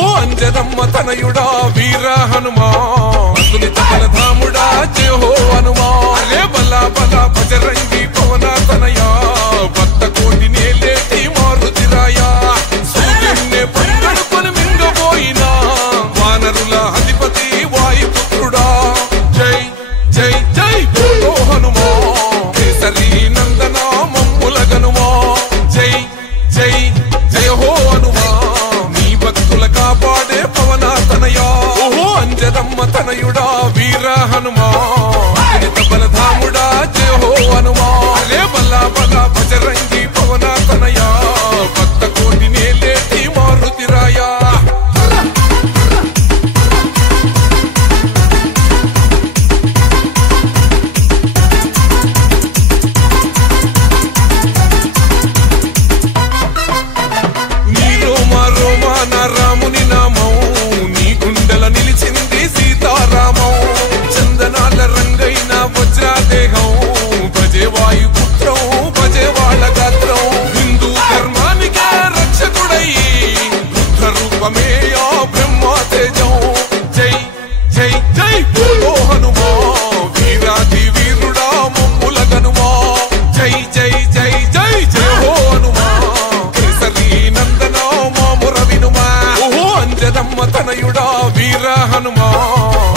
ఓహో అంజనమ్మ తనయుడా వీర హనుమా అతులిత బలధాముడా జయ హో హనుమా అరే బలా బలా బజరంగి పవన తనయా భక్త కోటి నేలేటి మారుతిరాయా సూర్యున్నే పంగడుకొని మింగబోయినా వానరుల అధిపతి వాయుపుత్రుడా జై జై జై బోలో హనుమా కేసరి నందన మమ్ముల గనుమా జై జై జయ హో హనుమా నీ భక్తుల కాపాడే పవన తనయా ఓహో అంజనమ్మ తనయుడా వీర హనుమా అతులిత బలధాముడా జయ హో హనుమా అరే బల్లా బల్లా బజరంగి పవన తనయా భక్త కోటి నేలేటి మారుతిరాయా రాముని నామం నీ గుండెల నిలిచింది సీతారామం చందనాల రంగైన వజ్రాదేహం భజే వాయుపుత్రం భజే వాళ్ళ గాత్రం హిందూ ధర్మానికే రక్షకుడయ్యి రుద్ర రూపమే ఆ బ్రహ్మ తేజం జై జై జై బోలో హనుమా వీరాది వీరుడా మమ్ముల గనుమా జై జై జై జై జయ హో హనుమా కేసరి నందన మాముర వినుమా ఓహో అంజనమ్మ తనయుడా వీర హనుమా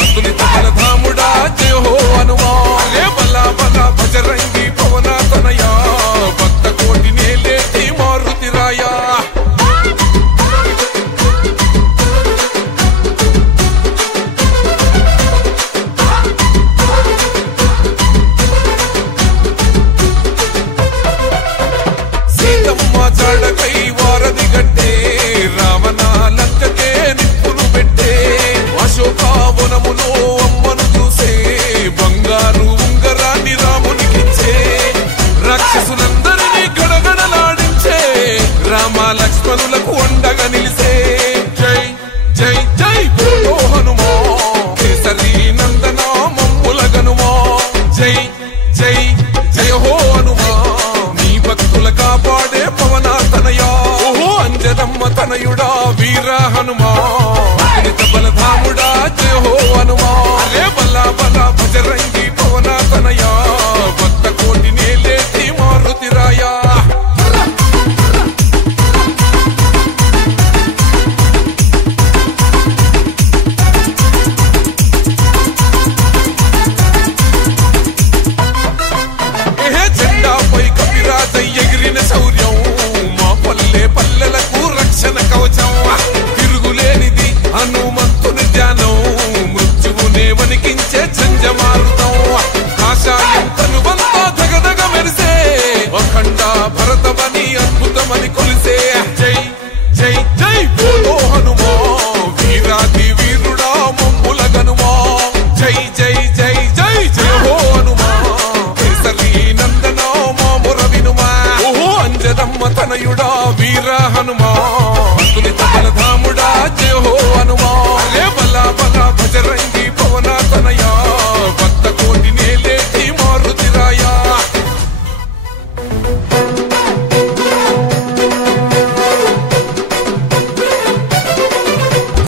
అతులిత బలధాముడా జయ హో హనుమా అరే బలా బలా బజరంగి పవన తనయా భక్త కోటి నేలేటి మారుతిరాయా సీతమ్మ జాడకై వారధి గట్టే రావణ లంకకే నిప్పులు పెట్టే అశోకావనములో అమ్మను చూసే బంగారు ఉంగరాన్ని రామునికిచ్చే రాక్షసులందరినీ గడగడలాడించే రామ లక్ష్మణులకు అండగా నిలిసే జై జై జై బోలో హనుమా కేసరి నందన మమ్ముల గనుమా జై జై జయ హో హనుమా నీ భక్తుల కాపాడే పవన తనయా ఓహో అంజనమ్మ తనయుడా వీర హనుమా